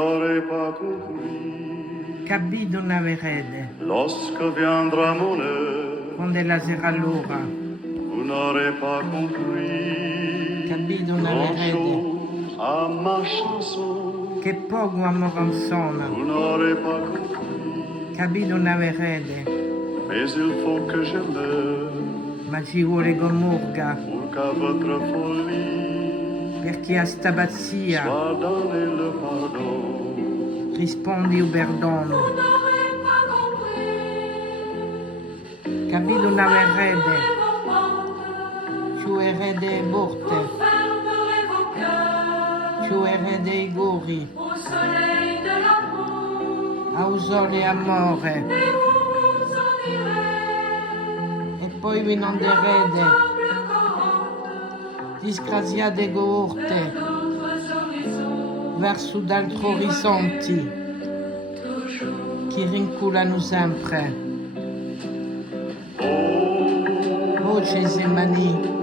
n'aurez pas compris. Capito non avrete, Lorsque viendra mon heure, quando la sarà l'ora. vous n'aurez pas compris. Capito non avrete, Grand-chose à ma chanson, che poco amo canzona. vous n'aurez pas compris. Capito non avrete, Mais il faut que je meure ma ci vuole che morga, pour qu'à votre folie perché a sta pazzia soit donné le pardon. rispondi io perdono. Capito non avrete, ci erede le porte, ci erede i gori, a sole amore, e poi vi non derede, disgraziate coorte, verso d'altri orizzonti, che rinculano sempre. Oh Gesemani,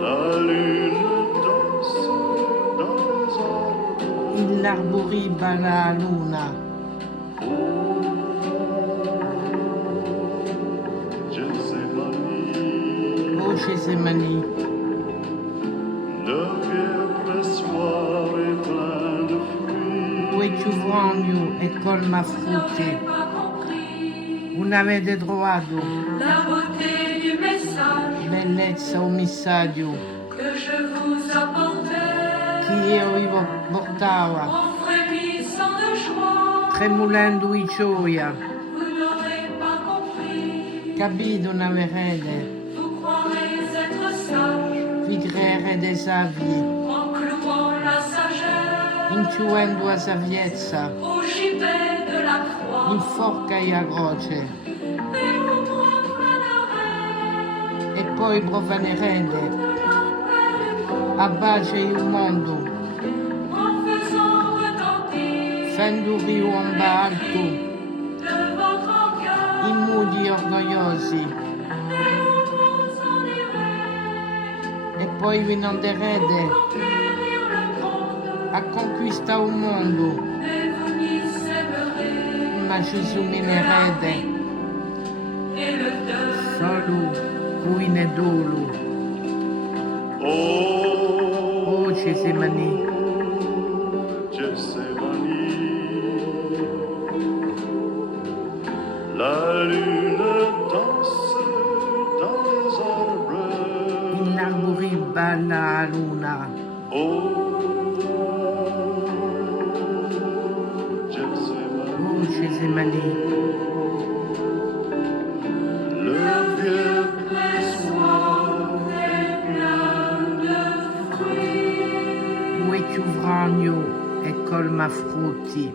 La lune danse dans les arbres. il arboriba la luna, Gethsemane, oh Gesemani, le vieux pressoir est plein de fruits. où tu vragno e colma frutti, non avete trovato La beauté du message bellezza o messaggio que je vous apportais, che io vi portava, en frémissant de joie, tremolando di gioia. vous n'aurez pas compris. Capito non avrete, Vous croirez être sage vi creerete savi, en clouant la sagesse intuendo la saviezza, au gibet de la croix. in forca e a croce, Et vous profanerez e poi profanerete a pace il mondo, en faisant retentir fendo riomba alto de votre orgueil. i muri orgogliosi, Et vous en irez e poi vi inonderete conquérir le monde. a conquistare un mondo, Et vous n'y sèmerez ma Gesù minerete et le deuil. solo ruine e dolo. Oh, Oh Gesemani, Gethsemane, la lune danse dans les arbres. in arboriba la luna, Oh, oh Gethsemane, Gesemani, le vieux pressoir est plein de fruits. où tu vragno e colma frutti.